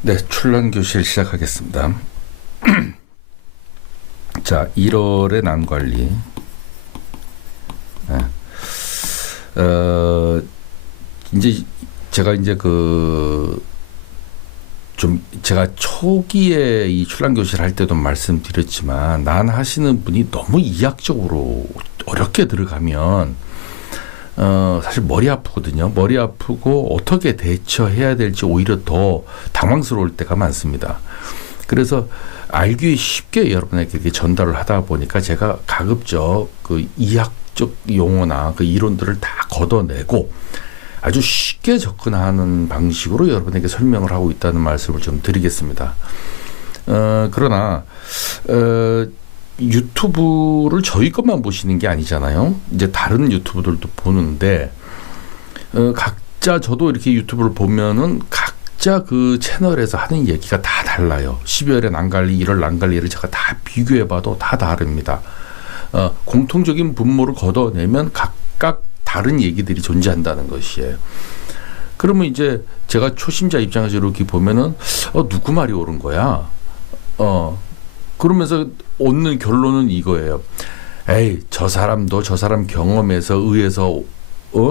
네, 출란교실 시작하겠습니다. 자, 1월의 난관리. 이제 제가 제가 초기에 이 출란교실 할 때도 말씀드렸지만, 난 하시는 분이 너무 이학적으로 어렵게 들어가면 사실 머리 아프거든요. 머리 아프고 어떻게 대처해야 될지 오히려 더 당황스러울 때가 많습니다. 그래서 알기 쉽게 여러분에게 이렇게 전달을 하다 보니까 제가 가급적 그 이학적 용어나 그 이론들을 다 걷어내고 아주 쉽게 접근하는 방식으로 여러분에게 설명을 하고 있다는 말씀을 좀 드리겠습니다. 그러나 유튜브를 저희 것만 보시는 게 아니잖아요. 이제 다른 유튜브들도 보는데 각자 저도 이렇게 유튜브를 보면은 각자 그 채널에서 하는 얘기가 다 달라요. 12월의 난관리, 1월 난관리를 제가 다 비교해봐도 다 다릅니다. 공통적인 분모를 걷어내면 각각 다른 얘기들이 존재한다는 것이에요. 그러면 이제 제가 초심자 입장에서 이렇게 보면은 누구 말이 옳은 거야? 그러면서 얻는 결론은 이거예요. 에이, 저 사람도 저 사람 경험에서 의해서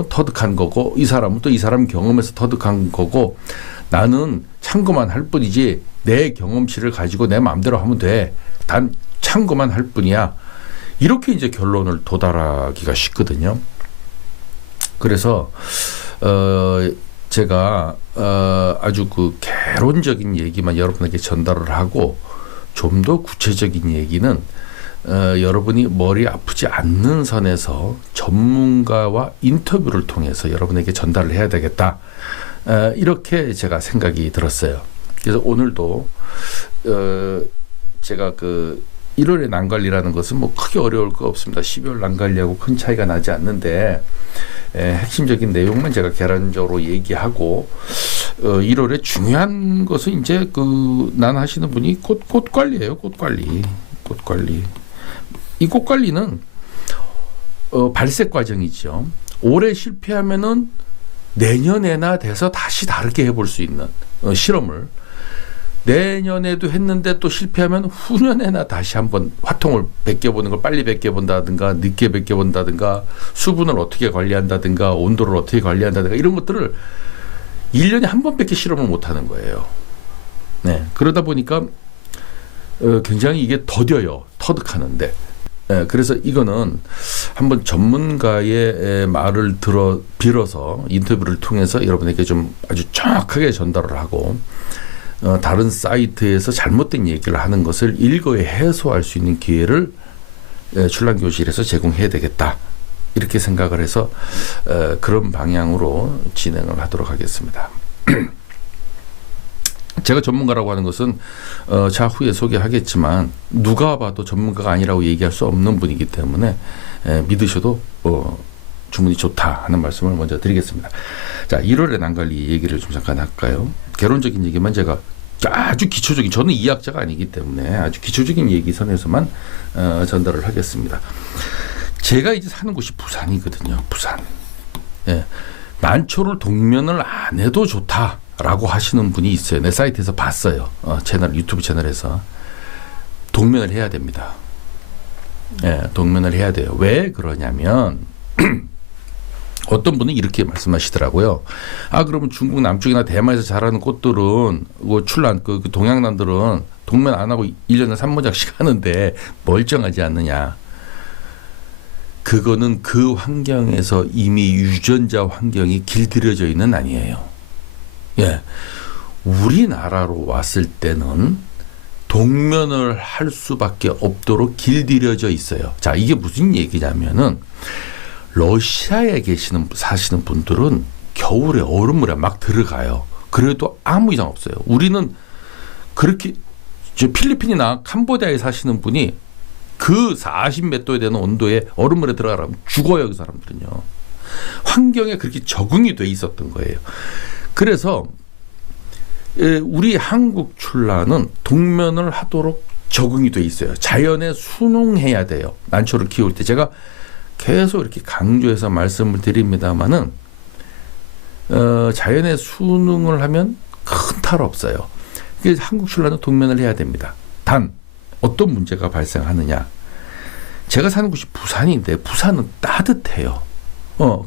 터득한 거고, 이 사람은 또 이 사람 경험에서 터득한 거고, 나는 참고만 할 뿐이지 내 경험치를 가지고 내 마음대로 하면 돼. 단 참고만 할 뿐이야. 이렇게 이제 결론을 도달하기가 쉽거든요. 그래서 제가 아주 그 개론적인 얘기만 여러분에게 전달을 하고, 좀 더 구체적인 얘기는 여러분이 머리 아프지 않는 선에서 전문가와 인터뷰를 통해서 여러분에게 전달을 해야 되겠다. 이렇게 제가 생각이 들었어요. 그래서 오늘도 제가 그 1월의 난관리라는 것은 뭐 크게 어려울 거 없습니다. 12월 난관리하고 큰 차이가 나지 않는데, 핵심적인 내용만 제가 개론적으로 얘기하고, 1월에 중요한 것은 이제 난 하시는 분이 꽃 관리예요. 꽃 관리. 이 꽃 관리는 발색 과정이죠. 올해 실패하면은 내년에나 돼서 다시 다르게 해볼 수 있는 실험을, 내년에도 했는데 또 실패하면 후년에나 다시 한번 화통을 벗겨보는 걸 빨리 벗겨본다든가 늦게 벗겨본다든가 수분을 어떻게 관리한다든가 온도를 어떻게 관리한다든가 이런 것들을 1년에 한 번밖에 실험을 못하는 거예요. 네, 그러다 보니까 굉장히 이게 더뎌요. 터득하는데. 그래서 이거는 한번 전문가의 말을 빌어서 인터뷰를 통해서 여러분에게 좀 아주 정확하게 전달을 하고, 다른 사이트에서 잘못된 얘기를 하는 것을 일거에 해소할 수 있는 기회를 출란교실에서 제공해야 되겠다. 이렇게 생각을 해서 그런 방향으로 진행을 하도록 하겠습니다. 제가 전문가라고 하는 것은 차후에 소개하겠지만 누가 봐도 전문가가 아니라고 얘기할 수 없는 분이기 때문에 믿으셔도 충분히 좋다 하는 말씀을 먼저 드리겠습니다. 자, 1월의 난관리 얘기를 좀 잠깐 할까요? 개론적인 얘기만 제가 아주 기초적인, 저는 이학자가 아니기 때문에 아주 기초적인 얘기 선에서만 전달을 하겠습니다. 제가 이제 사는 곳이 부산이거든요. 부산. 예. 난초를 동면을 안 해도 좋다라고 하시는 분이 있어요. 내 사이트에서 봤어요. 유튜브 채널에서. 동면을 해야 됩니다. 예, 동면을 해야 돼요. 왜 그러냐면 어떤 분은 이렇게 말씀하시더라고요. 그러면 중국 남쪽이나 대만에서 자라는 꽃들은, 그 동양난들은 동면 안 하고 1년에 3모작씩 하는데 멀쩡하지 않느냐. 그거는 그 환경에서 이미 유전자 환경이 길들여져 있는 아니에요. 예. 우리나라로 왔을 때는 동면을 할 수밖에 없도록 길들여져 있어요. 자, 이게 무슨 얘기냐면은, 러시아에 사시는 분들은 겨울에 얼음물에 막 들어가요. 그래도 아무 이상 없어요. 우리는 그렇게, 필리핀이나 캄보디아에 사시는 분이 그 40몇 도에 되는 온도에 얼음물에 들어가면 죽어요. 그 사람들은요. 환경에 그렇게 적응이 돼 있었던 거예요. 그래서 우리 한국 출란은 동면을 하도록 적응이 돼 있어요. 자연에 순응해야 돼요. 난초를 키울 때. 제가 계속 이렇게 강조해서 말씀을 드립니다만은 자연에 순응을 하면 큰 탈 없어요. 그래서 한국 출란은 동면을 해야 됩니다. 단 어떤 문제가 발생하느냐. 제가 사는 곳이 부산인데 부산은 따뜻해요.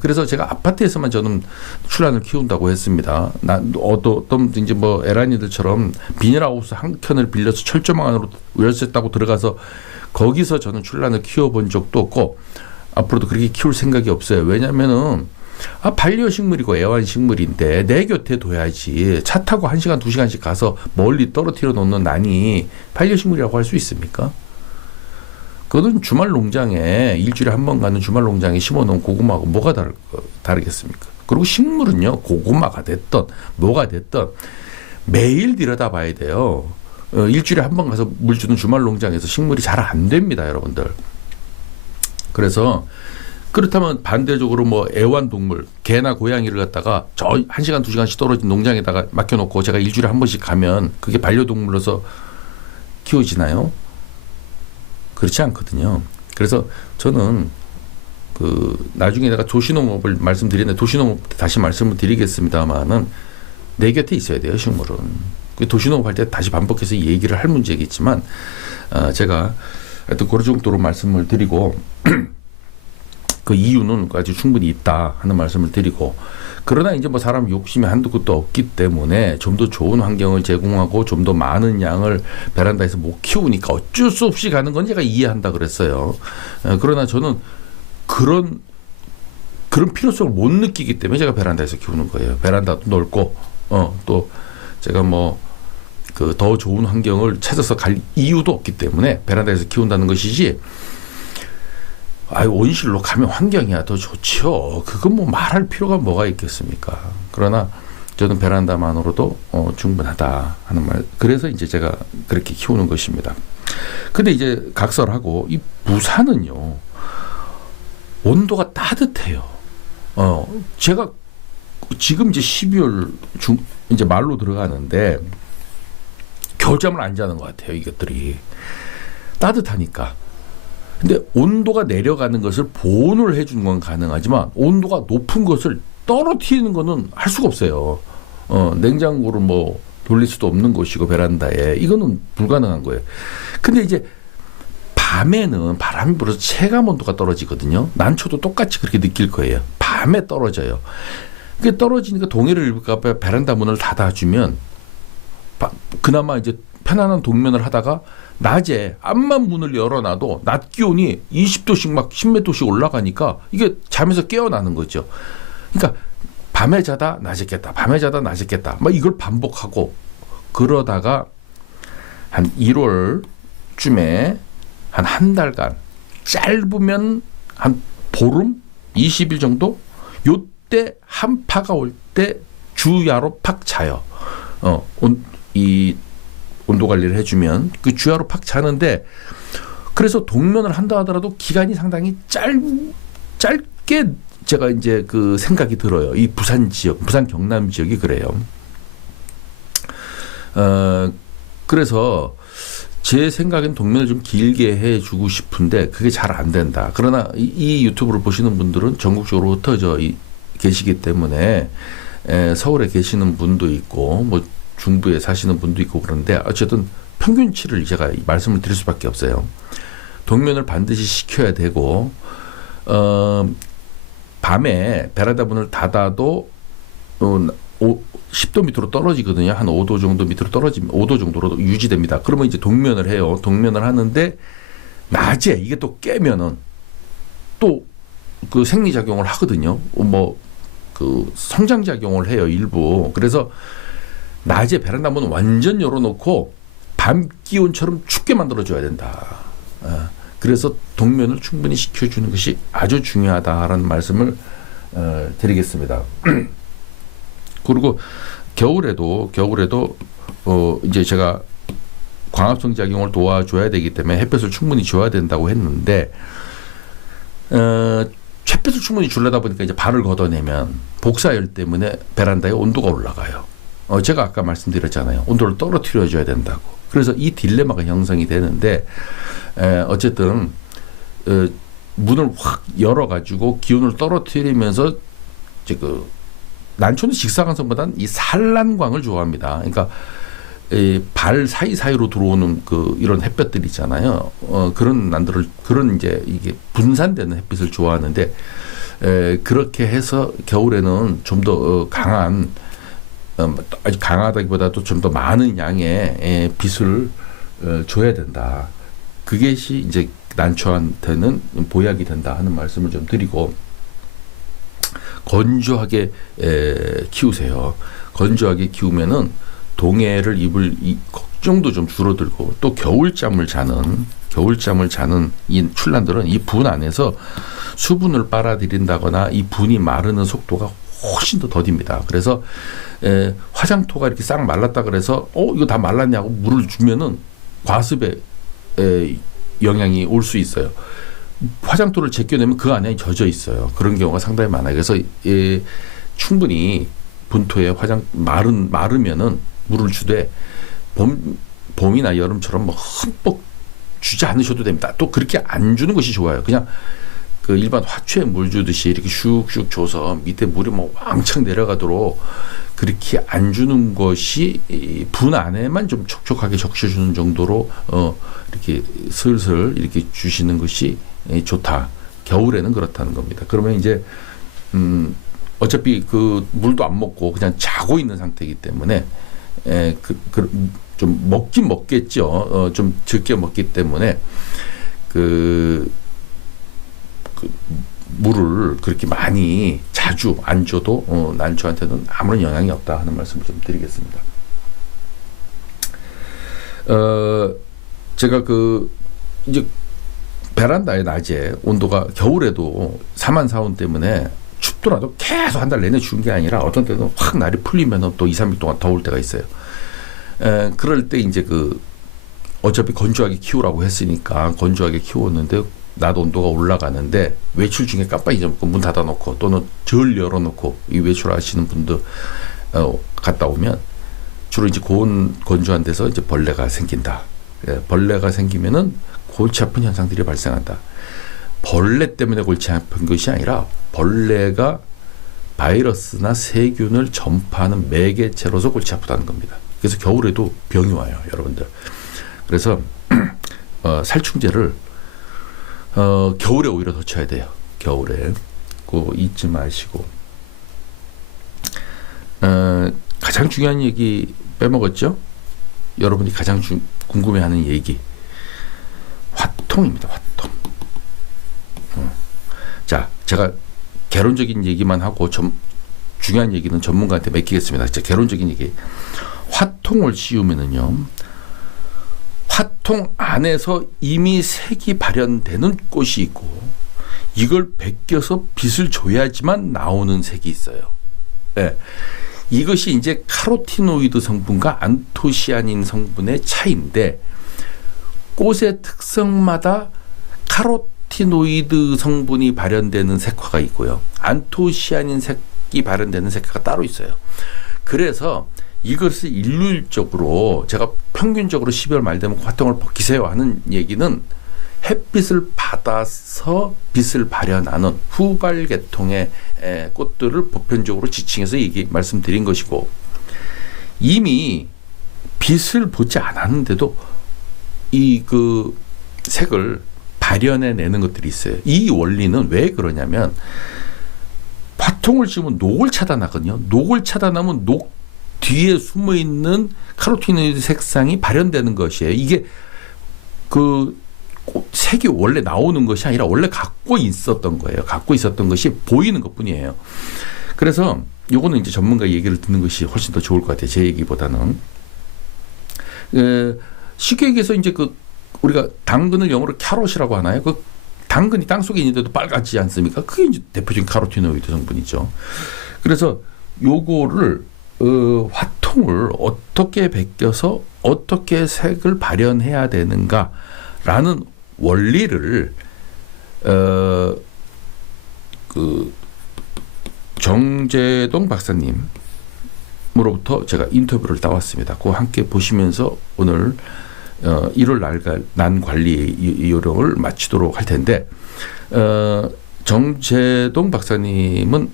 그래서 제가 아파트에서만 저는 출란을 키운다고 했습니다. 어떤 이제 뭐 에란이들처럼 비닐하우스 한 켠을 빌려서 철조망 안으로 열쇠다고 들어가서 거기서 저는 출란을 키워본 적도 없고 앞으로도 그렇게 키울 생각이 없어요. 왜냐면은 반려식물이고 애완식물인데 내 곁에 둬야지. 차 타고 1시간 2시간씩 가서 멀리 떨어뜨려 놓는 난이 반려식물이라고 할 수 있습니까? 그거는 주말 농장에 일주일에 한 번 가는 주말 농장에 심어놓은 고구마하고 뭐가 다르겠습니까? 그리고 식물은요, 고구마가 됐던 뭐가 됐던 매일 들여다봐야 돼요. 일주일에 한 번 가서 물 주는 주말 농장에서 식물이 잘 안 됩니다, 여러분들. 그래서 그렇다면 반대적으로 뭐 애완동물, 개나 고양이를 갖다가 저 1시간 2시간씩 떨어진 농장에다가 맡겨놓고 제가 일주일에 한 번씩 가면 그게 반려동물로서 키워지나요? 그렇지 않거든요. 그래서 저는 나중에 내가 도시농업을 말씀드리는데 도시농업 다시 말씀을 드리겠습니다만은 내 곁에 있어야 돼요, 식물은. 도시농업 할 때 다시 반복해서 얘기를 할 문제겠지만 제가 하여튼 그런 정도로 말씀을 드리고 그 이유는 아주 충분히 있다 하는 말씀을 드리고, 그러나 이제 뭐 사람 욕심이 한두 끝도 없기 때문에 좀 더 좋은 환경을 제공하고 좀 더 많은 양을 베란다에서 못 키우니까 어쩔 수 없이 가는 건 제가 이해한다 그랬어요. 그러나 저는 그런 필요성을 못 느끼기 때문에 제가 베란다에서 키우는 거예요. 베란다도 넓고 또 제가 뭐 더 좋은 환경을 찾아서 갈 이유도 없기 때문에 베란다에서 키운다는 것이지. 온실로 가면 환경이야 더 좋죠. 그건 뭐 말할 필요가 뭐가 있겠습니까? 그러나 저는 베란다만으로도 충분하다 하는 말. 그래서 이제 제가 그렇게 키우는 것입니다. 근데 이제 각설하고 이 부산은요, 온도가 따뜻해요. 제가 지금 이제 12월 이제 말로 들어가는데 겨울잠을 안 자는 것 같아요. 이것들이 따뜻하니까. 근데 온도가 내려가는 것을 보온을 해주는 건 가능하지만 온도가 높은 것을 떨어뜨리는 거는 할 수가 없어요. 냉장고를 뭐 돌릴 수도 없는 것이고 베란다에 이거는 불가능한 거예요. 근데 이제 밤에는 바람이 불어서 체감 온도가 떨어지거든요. 난초도 똑같이 그렇게 느낄 거예요. 밤에 떨어져요. 그게 떨어지니까 동해를 입을까 봐 베란다 문을 닫아주면 그나마 이제 편안한 동면을 하다가 낮에 앞만 문을 열어놔도 낮 기온이 20도씩 막 10몇 도씩 올라가니까 이게 잠에서 깨어나는 거죠. 그러니까 밤에 자다 낮에 깼다, 밤에 자다 낮에 깼다, 막 이걸 반복하고 그러다가 한 1월쯤에 한 달간 짧으면 한 보름, 20일 정도 요때 한파가 올 때 주야로 팍 자요. 이 온도 관리를 해주면 그 주야로 팍 자는데, 그래서 동면을 한다 하더라도 기간이 상당히 짧게 제가 이제 그 생각이 들어요. 이 부산 지역, 부산 경남 지역이 그래요. 그래서 제 생각엔 동면을 좀 길게 해주고 싶은데 그게 잘 안 된다. 그러나 이 유튜브를 보시는 분들은 전국적으로 흩어져 계시기 때문에 서울에 계시는 분도 있고 뭐 중부에 사시는 분도 있고 그런데 어쨌든 평균치를 제가 말씀을 드릴 수밖에 없어요. 동면을 반드시 시켜야 되고 밤에 베란다 문을 닫아도 10도 밑으로 떨어지거든요. 한 5도 정도 밑으로 떨어지면 5도 정도로 유지됩니다. 그러면 이제 동면을 해요. 동면을 하는데 낮에 이게 또 깨면은 또 그 생리작용을 하거든요. 뭐 그 성장작용을 해요. 일부. 그래서 낮에 베란다 문을 완전 열어놓고 밤 기온처럼 춥게 만들어줘야 된다. 그래서 동면을 충분히 시켜주는 것이 아주 중요하다라는 말씀을 드리겠습니다. 그리고 겨울에도 이제 제가 광합성 작용을 도와줘야 되기 때문에 햇볕을 충분히 줘야 된다고 했는데 햇볕을 충분히 주려다 보니까 이제 발을 걷어내면 복사열 때문에 베란다의 온도가 올라가요. 제가 아까 말씀드렸잖아요. 온도를 떨어뜨려 줘야 된다고. 그래서 이 딜레마가 형성이 되는데 어쨌든 문을 확 열어가지고 기온을 떨어뜨리면서 이제 그 난초는 직사광선보다는 이 산란광을 좋아합니다. 그러니까 발 사이사이로 들어오는 이런 햇볕들 있잖아요. 그런 난들을 그런 이제 이게 분산되는 햇빛을 좋아하는데 그렇게 해서 겨울에는 좀 더 강한 아주 강하다기보다도 좀 더 많은 양의 빛을 줘야 된다. 그것이 이제 난초한테는 보약이 된다 하는 말씀을 좀 드리고 건조하게 키우세요. 건조하게 키우면은 동해를 입을 걱정도 좀 줄어들고 또 겨울잠을 자는 이 출란들은 이 분 안에서 수분을 빨아들인다거나 이 분이 마르는 속도가 훨씬 더 더딥니다. 그래서 화장토가 이렇게 싹 말랐다 그래서 이거 다 말랐냐고 물을 주면은 과습의 영향이 올 수 있어요. 화장토를 제껴내면 그 안에 젖어 있어요. 그런 경우가 상당히 많아요. 그래서 충분히 분토에 마르면은 물을 주되 봄이나 여름처럼 뭐 흠뻑 주지 않으셔도 됩니다. 또 그렇게 안 주는 것이 좋아요. 그냥 그 일반 화초에 물 주듯이 이렇게 슉슉 줘서 밑에 물이 뭐 왕창 내려가도록 그렇게 안 주는 것이 분 안에만 좀 촉촉하게 적셔주는 정도로 이렇게 슬슬 이렇게 주시는 것이 좋다. 겨울에는 그렇다는 겁니다. 그러면 이제 어차피 그 물도 안 먹고 그냥 자고 있는 상태이기 때문에 좀 먹긴 먹겠죠. 좀 적게 먹기 때문에 물을 그렇게 많이 자주 안 줘도 난초한테는 아무런 영향이 없다 하는 말씀을 좀 드리겠습니다. 제가 이제 베란다에 낮에 온도가 겨울에도 사만사온 때문에 춥더라도 계속 한 달 내내 추운 게 아니라 어떤 때는 확 날이 풀리면 또 2, 3일 동안 더울 때가 있어요. 그럴 때 이제 어차피 건조하게 키우라고 했으니까 건조하게 키웠는데 낮 온도가 올라가는데 외출 중에 깜빡 잊어먹고 문 닫아놓고 또는 절 열어놓고 이 외출하시는 분들 갔다 오면 주로 이제 고온 건조한 데서 이제 벌레가 생긴다. 벌레가 생기면은 골치 아픈 현상들이 발생한다. 벌레 때문에 골치 아픈 것이 아니라 벌레가 바이러스나 세균을 전파하는 매개체로서 골치 아프다는 겁니다. 그래서 겨울에도 병이 와요, 여러분들. 그래서 살충제를 겨울에 오히려 더 쳐야 돼요. 겨울에 그거 잊지 마시고. 가장 중요한 얘기 빼먹었죠? 여러분이 가장 궁금해하는 얘기. 화통입니다. 화통. 자, 제가 개론적인 얘기만 하고 중요한 얘기는 전문가한테 맡기겠습니다. 진짜 개론적인 얘기. 화통을 씌우면은요, 화통 안에서 이미 색이 발현되는 꽃이 있고 이걸 베껴서 빛을 줘야지만 나오는 색이 있어요. 네. 이것이 이제 카로티노이드 성분과 안토시아닌 성분의 차이인데 꽃의 특성마다 카로티노이드 성분이 발현되는 색화가 있고요. 안토시아닌 색이 발현되는 색화가 따로 있어요. 그래서 이것을 일률적으로 제가 평균적으로 12월 말 되면 화통을 벗기세요 하는 얘기는 햇빛을 받아서 빛을 발현하는 후발 계통의 꽃들을 보편적으로 지칭해서 말씀드린 것이고, 이미 빛을 보지 않았는데도 색을 발현해내는 것들이 있어요. 이 원리는 왜 그러냐면 화통을 씌우면 녹을 차단하거든요. 녹을 차단하면 녹 뒤에 숨어있는 카로티노이드 색상이 발현되는 것이에요. 이게 색이 원래 나오는 것이 아니라 원래 갖고 있었던 거예요. 갖고 있었던 것이 보이는 것 뿐이에요. 그래서 요거는 이제 전문가 얘기를 듣는 것이 훨씬 더 좋을 것 같아요. 제 얘기보다는. 쉽게 얘기해서 이제 우리가 당근을 영어로 캐롯이라고 하나요? 당근이 땅속에 있는데도 빨갛지 않습니까? 그게 이제 대표적인 카로티노이드 성분이죠. 그래서 요거를 화통을 어떻게 베껴서 어떻게 색을 발현해야 되는가라는 원리를 정재동 박사님으로부터 제가 인터뷰를 따왔습니다. 그거 함께 보시면서 오늘 1월 난 관리 요령을 마치도록 할 텐데, 정재동 박사님은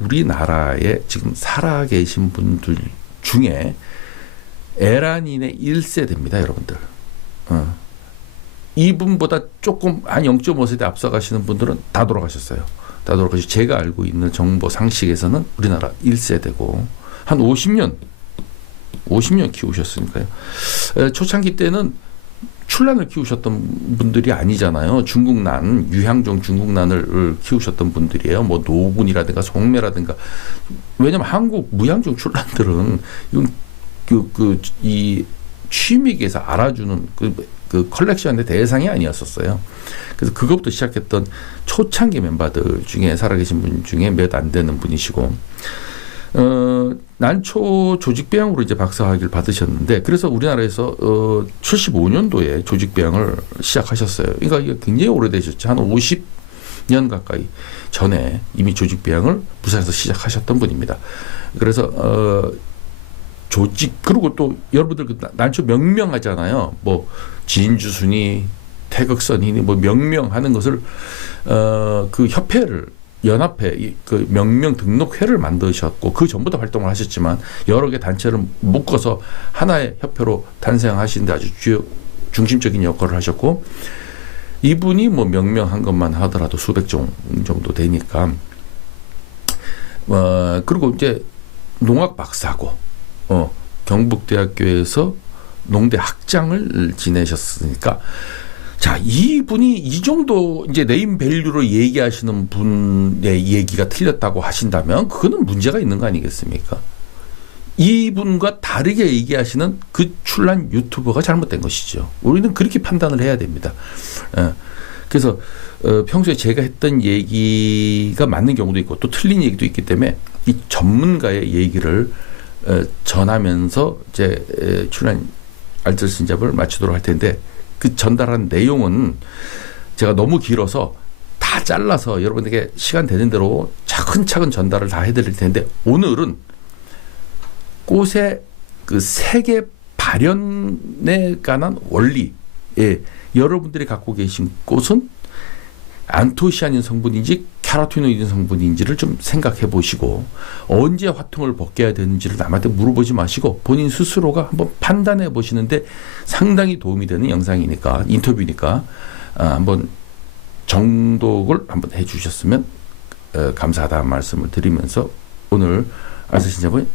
우리나라에 지금 살아계신 분들 중에 에라닌의 1세대입니다, 여러분들. 이분보다 조금 한 0.5세대 앞서가시는 분들은 다 돌아가셨어요. 다 돌아가시고 제가 알고 있는 정보 상식에서는 우리나라 1세대고 한 50년 키우셨으니까요. 초창기 때는 출란을 키우셨던 분들이 아니잖아요. 중국난, 유향종 중국난을 키우셨던 분들이에요. 뭐 노군이라든가 송매라든가. 왜냐면 한국 무향종 출란들은 이건 이 취미계에서 알아주는 그 컬렉션의 대상이 아니었었어요. 그래서 그것부터 시작했던 초창기 멤버들 중에 살아계신 분 중에 몇 안 되는 분이시고, 난초 조직배양으로 이제 박사학위를 받으셨는데, 그래서 우리나라에서 75년도에 조직배양을 시작하셨어요. 그러니까 이게 굉장히 오래되셨죠. 한 50년 가까이 전에 이미 조직배양을 부산에서 시작하셨던 분입니다. 그래서 그리고 또 여러분들 난초 명명하잖아요. 뭐 진주순이, 태극선이니 뭐 명명하는 것을 그 협회를 연합회 그 명명 등록회를 만드셨고 그 전부터 활동을 하셨지만 여러 개 단체를 묶어서 하나의 협회로 탄생하시는데 아주 중심적인 역할을 하셨고, 이분이 뭐 명명한 것만 하더라도 수백 종 정도 되니까 그리고 이제 농학 박사고 경북대학교에서 농대 학장을 지내셨으니까, 자, 이분이 이 정도 이제 네임 밸류로 얘기하시는 분의 얘기가 틀렸다고 하신다면 그거는 문제가 있는 거 아니겠습니까? 이분과 다르게 얘기하시는 그 출란 유튜버가 잘못된 것이죠. 우리는 그렇게 판단을 해야 됩니다. 그래서 평소에 제가 했던 얘기가 맞는 경우도 있고 또 틀린 얘기도 있기 때문에 이 전문가의 얘기를 전하면서 제 출란 알뜰신잡을 마치도록 할 텐데, 그 전달한 내용은 제가 너무 길어서 다 잘라서 여러분에게 시간 되는 대로 차근차근 전달을 다 해드릴 텐데, 오늘은 꽃의 그 세계 발현에 관한 원리, 여러분들이 갖고 계신 꽃은 안토시아닌 성분인지 캐로티노이드 성분인지를 좀 생각해 보시고, 언제 화통을 벗겨야 되는지를 남한테 물어보지 마시고 본인 스스로가 한번 판단해 보시는데 상당히 도움이 되는 영상이니까, 인터뷰니까 한번 정독을 한번 해 주셨으면 감사하다는 말씀을 드리면서 오늘 알뜰신잡은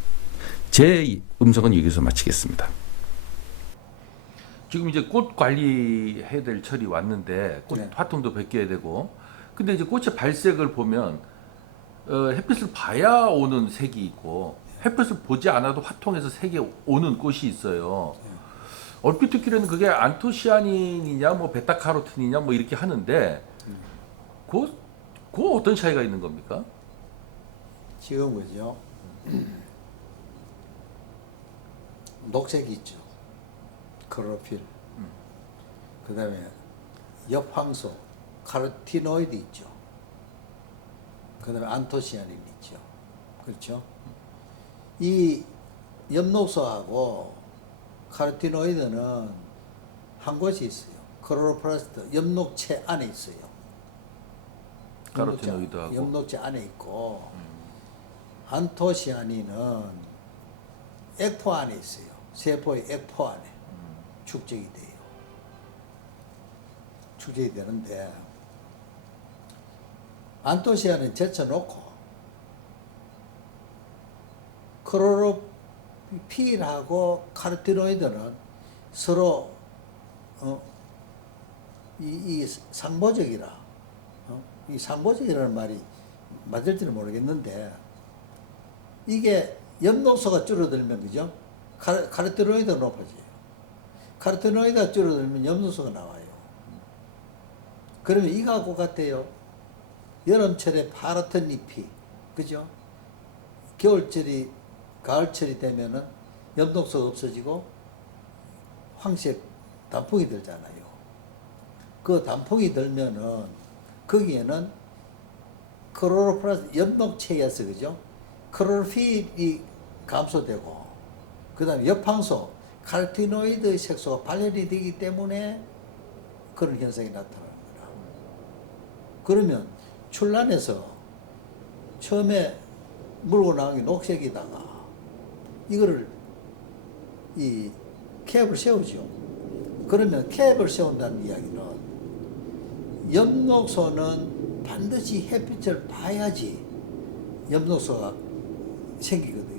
제 음성은 여기서 마치겠습니다. 지금 이제 꽃 관리해야 될 철이 왔는데 꽃 화통도 벗겨야 되고, 근데 이제 꽃의 발색을 보면 햇빛을 봐야 오는 색이 있고 햇빛을 보지 않아도 화통에서 색이 오는 꽃이 있어요. 얼핏 듣기로는 그게 안토시아닌이냐 뭐 베타카로틴이냐 뭐 이렇게 하는데 그 어떤 차이가 있는 겁니까? 지금 그죠? 녹색이 있죠. 클로로필. 그 다음에 엽황소, 카로티노이드 있죠. 그 다음에 안토시아닌 있죠. 그렇죠? 이 엽록소하고 카로티노이드는 한 곳이 있어요. 클로로플라스트, 엽록체 안에 있어요. 카로티노이드하고 엽록체 안에 있고, 안토시아닌은 액포 안에 있어요. 세포의 액포 안에 축적이 돼요. 축적이 되는데, 안토시아닌 제쳐놓고 클로로필하고 카로티노이드는 서로 이 상보적이라, 이 상보적이라는 말이 맞을지는 모르겠는데, 이게 엽록소가 줄어들면 그죠? 카로티노이드가 높아져요. 카로티노이드가 줄어들면 엽록소가 나와요. 그러면 이거하고 같아요. 여름철에 파랗던 잎이, 그죠? 겨울철이, 가을철이 되면은 엽록소가 없어지고 황색 단풍이 들잖아요. 그 단풍이 들면은 거기에는 클로로플라스트 엽록체에서, 그죠? 클로로필이 감소되고, 그 다음에 엽황소, 카로티노이드 색소가 발현이 되기 때문에 그런 현상이 나타나는 거라. 그러면 출란에서 처음에 물고 나온 게 녹색이다가 이거를 이 캡을 세우죠. 그러면 캡을 세운다는 이야기는 엽록소는 반드시 햇빛을 봐야지 엽록소가 생기는데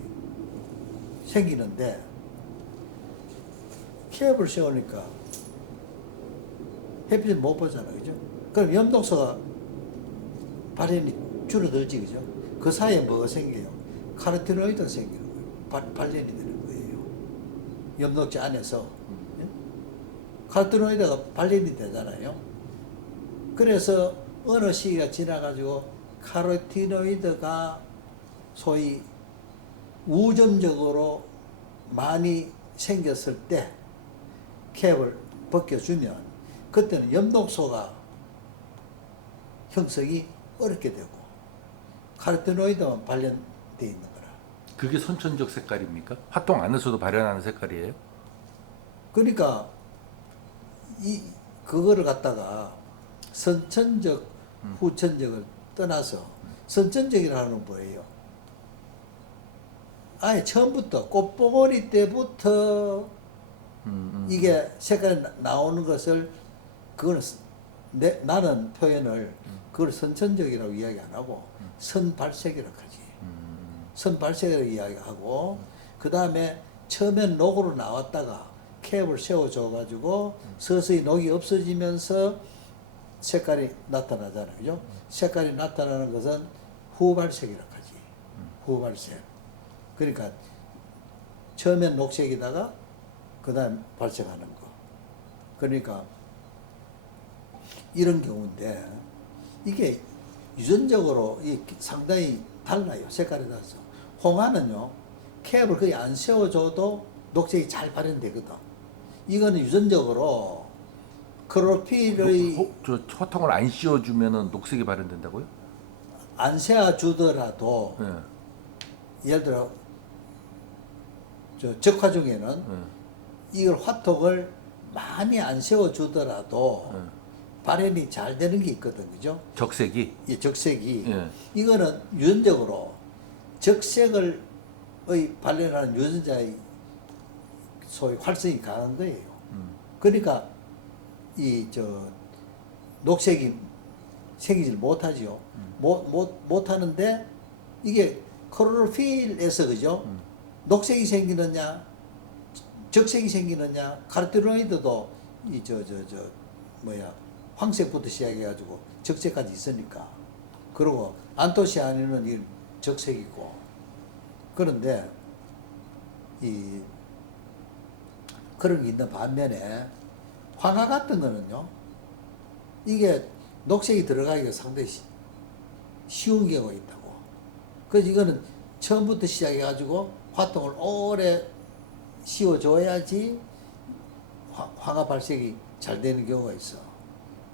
캡을 세우니까 햇빛을 못 보잖아, 그죠? 그럼 엽록소가 발현이 줄어들지, 그죠? 그 사이에 뭐가 생겨요? 카로티노이드가 생기는 거예요. 발현이 되는 거예요. 엽록지 안에서. 예? 카로티노이드가 발현이 되잖아요. 그래서 어느 시기가 지나가지고 카로티노이드가 소위 우점적으로 많이 생겼을 때 캡을 벗겨주면 그때는 엽록소가 형성이 어렵게 되고 카로티노이드만 발현되어 있는 거라. 그게 선천적 색깔입니까? 화통 안에서도 발현하는 색깔이에요? 그러니까 그거를 갖다가 선천적, 후천적을 떠나서 선천적이라는 건 뭐예요? 아예 처음부터 꽃봉오리 때부터 이게 색깔이 나오는 것을 그걸 나는 표현을 그걸 선천적이라고 이야기 안 하고 선발색이라고 하지. 선발색이라고 이야기하고 그 다음에 처음엔 녹으로 나왔다가 캡을 세워줘가지고 서서히 녹이 없어지면서 색깔이 나타나잖아요. 그죠? 색깔이 나타나는 것은 후발색이라고 하지. 후발색. 그러니까 처음엔 녹색이다가 그 다음 발색하는 거. 그러니까 이런 경우인데 이게 유전적으로 상당히 달라요. 색깔이 달라서. 홍화는요, 캡을 거의 안 세워줘도 녹색이 잘 발현되거든. 이거는 유전적으로 크로필의 저 화통을 안 씌워주면은 녹색이 발현된다고요? 안 세워주더라도 네. 예를 들어 적화 중에는 네. 이걸 화통을 많이 안 세워주더라도 네. 발현이 잘 되는 게 있거든, 그죠? 적색이? 이 적색이 예. 이거는 유전적으로 적색을 발현하는 유전자의 소위 활성이 강한 거예요. 그러니까 녹색이 생기질 못하죠. 못 하는데 이게 크로로필에서 그죠? 녹색이 생기느냐, 적색이 생기느냐, 카로티노이드도 황색부터 시작해가지고 적색까지 있으니까. 그리고 안토시아닌은 이 적색이고. 그런데 그런 게 있는 반면에 황화 같은 거는요, 이게 녹색이 들어가기가 상당히 쉬운 경우가 있다고. 그래서 이거는 처음부터 시작해가지고 화통을 오래 씌워줘야지 황화 발색이 잘 되는 경우가 있어.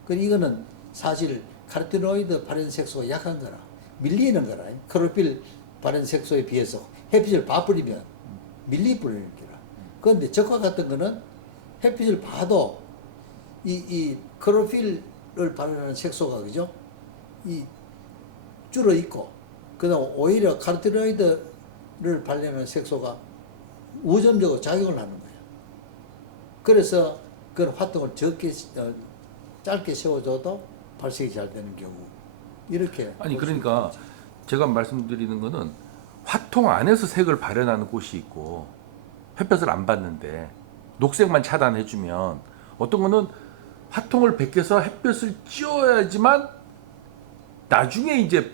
그리고 이거는 사실 카로티노이드 발현 색소가 약한 거라, 밀리는 거라. 크로필 발현 색소에 비해서 햇빛을 봐버리면 밀리버리는 거라. 그런데 적화 같은 거는 햇빛을 봐도 이 크로필을 발현하는 색소가 그죠? 줄어 있고, 그다음 오히려 카로티노이드를 발현하는 색소가 우점적으로 작용을 하는 거예요. 그래서 그런 활동을 짧게 세워줘도 발색이 잘 되는 경우, 이렇게. 아니 그러니까 제가 말씀드리는 거는 화통 안에서 색을 발현하는 곳이 있고 햇볕을 안 받는데 녹색만 차단해주면, 어떤 거는 화통을 벗겨서 햇볕을 쬐어야지만 나중에 이제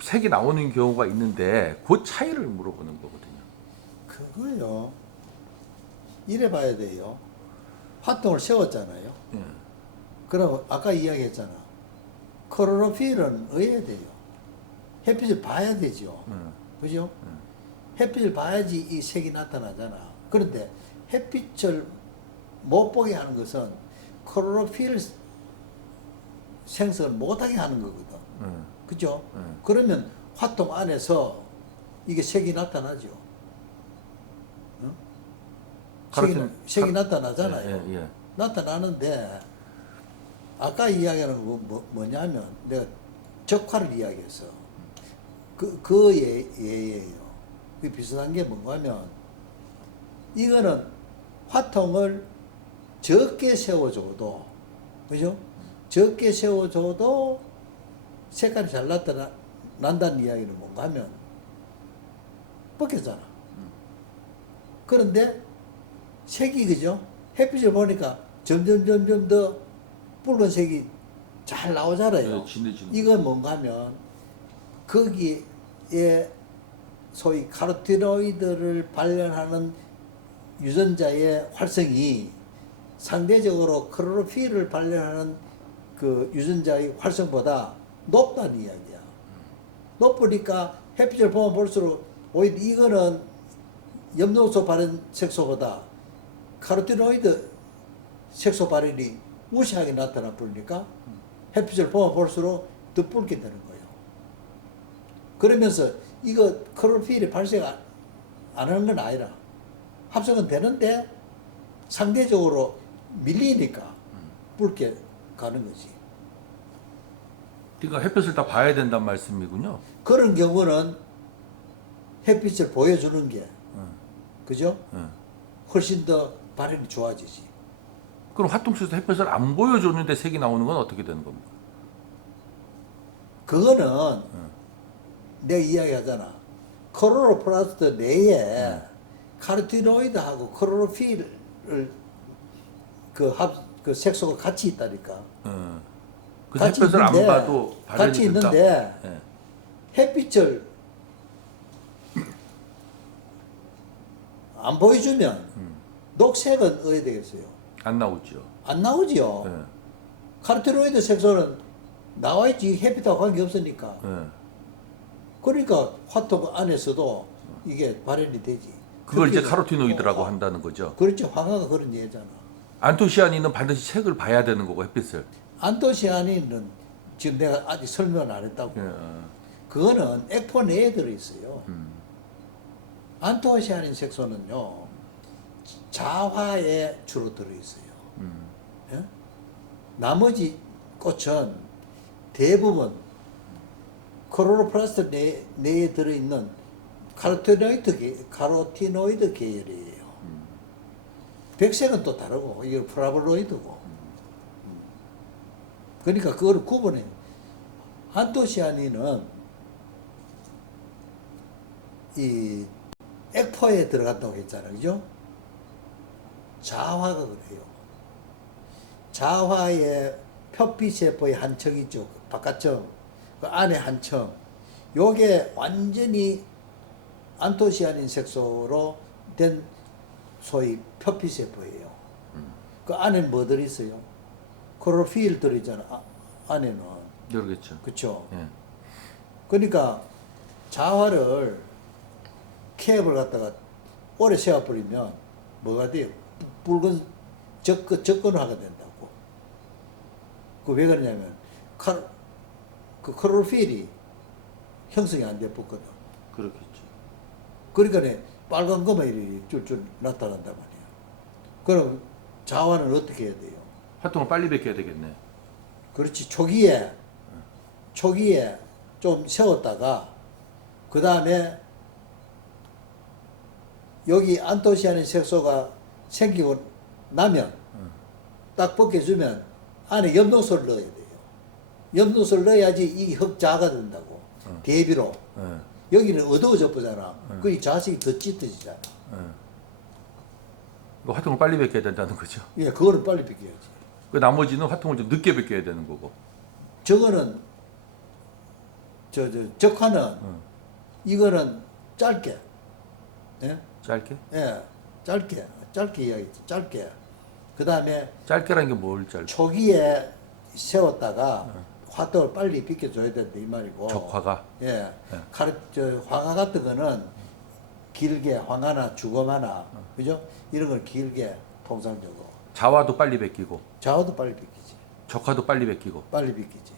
색이 나오는 경우가 있는데 그 차이를 물어보는 거거든요. 그거요, 이래 봐야 돼요. 화통을 세웠잖아요. 예. 그럼 아까 이야기했잖아. 크로로필은 의해야 돼요. 햇빛을 봐야 되죠. 그죠? 햇빛을 봐야지 이 색이 나타나잖아. 그런데 햇빛을 못 보게 하는 것은 크로로필 생성을 못하게 하는 거거든. 그죠? 그러면 화통 안에서 이게 색이 나타나죠. 응? 색이 나타나잖아요. 예. 나타나는데 아까 이야기하는 거 뭐냐면 내가 적화를 이야기했어. 그 예예요. 그 비슷한 게 뭔가 하면 이거는 화통을 적게 세워줘도, 그죠? 적게 세워줘도 색깔이 잘 난다는 이야기는 뭔가 하면 벗겼잖아. 그런데 색이, 그죠? 햇빛을 보니까 점점 더 붉은색이 잘 나오잖아요. 네, 진해지는 이건 뭔가 하면 거기에 소위 카로티노이드를 발현하는 유전자의 활성이 상대적으로 클로로필을 발현하는 그 유전자의 활성보다 높다는 이야기야. 높으니까 햇빛을 보면 볼수록 오히려 이거는 엽록소 발현 색소보다 카로티노이드 색소 발현이 우세하게 나타나 버리니까 햇빛을 보면 볼수록 더 붉게 되는 거예요. 그러면서 이거 클로로필이 발생 안 하는 건 아니라 합성은 되는데 상대적으로 밀리니까 붉게 가는 거지. 그러니까 햇볕을 다 봐야 된다는 말씀이군요. 그런 경우는 햇빛을 보여주는 게, 그죠? 훨씬 더 발현이 좋아지지. 그럼 화통수에서 햇볕을 안 보여줬는데 색이 나오는 건 어떻게 되는 겁니까? 그거는 내가 이야기하잖아. 클로로플라스트 내에 카로티노이드하고 클로로필을 그 색소가 같이 있다니까. 그 같이 햇볕을 안 있는데, 봐도 발현이 같이 된다. 있는데 예. 햇빛을 안 보여주면 녹색은 어디 되겠어요? 안 나오죠. 안 나오지요. 예. 카로티노이드 색소는 나와있지 햇빛하고 관계없으니까. 예. 그러니까 화통 안에서도 이게 발현이 되지. 그걸 이제 특히 카로티노이드라고 한다는 거죠. 그렇죠. 황화가 그런 예잖아. 안토시아닌은 반드시 색을 봐야 되는 거고 햇빛을. 안토시아닌은 지금 내가 아직 설명을 안 했다고. 예. 그거는 액포 내에 들어있어요. 안토시아닌 색소는요, 자화에 주로 들어있어요. 예? 나머지 꽃은 대부분 클로로플라스트 내에 들어있는 카로티노이드 계열이에요. 백색은 또 다르고, 이게 플라보노이드고. 그러니까 그거를 구분해. 안토시아닌은 이 액포에 들어간다고 했잖아요. 그죠? 자화가 그래요. 자화의 표피세포의 한 층 있죠. 바깥층. 그 안에 한 층. 요게 완전히 안토시아닌 색소로 된 소위 표피세포예요. 그 안에 뭐 들어있어요? 클로로필 들어있잖아. 안에는. 그러겠죠. 그쵸? 예. 그러니까 자화를 캡을 갖다가 오래 세워버리면 뭐가 돼요? 붉은 접근화가 된다고. 그 왜 그러냐면 그 클로로필이 형성이 안 됐거든. 그렇겠죠. 그러니까 빨간 거만 이렇게 줄줄 나타난단 말이야. 그럼 자화는 어떻게 해야 돼요? 화통을 빨리 벗겨야 되겠네. 그렇지. 초기에 좀 세웠다가 그 다음에 여기 안토시아닌 색소가 생기고 나면 딱 벗겨주면 안에 엽록소를 넣어야 돼요. 엽록소를 넣어야지 이게 흑자가 된다고. 대비로. 예. 여기는 어두워져 보잖아. 그 자식이 더 짙어지잖아. 그 화통을 빨리 벗겨야 된다는 거죠. 예, 그거를 빨리 벗겨야지. 그 나머지는 화통을 좀 늦게 벗겨야 되는 거고. 저거는 적화는 이거는 짧게. 예? 짧게? 예, 짧게 이야기죠. 짧게. 그 다음에 짧게라는 게 뭘 짧게? 초기에 세웠다가 화떡을 빨리 비켜줘야 된다 이 말이고. 적화가. 예. 황화 같은 거는 길게 황화나 주검하나 그죠? 이런 걸 길게 통상적으로. 자화도 빨리 벗기고. 자화도 빨리 비키지. 적화도 빨리 벗기고. 빨리 비키지.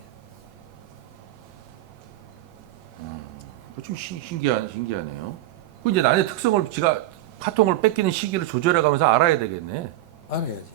좀 신기하네요. 그 이제 난의 특성을 지가 화통을 뺏기는 시기를 조절해 가면서 알아야 되겠네. 알아야지.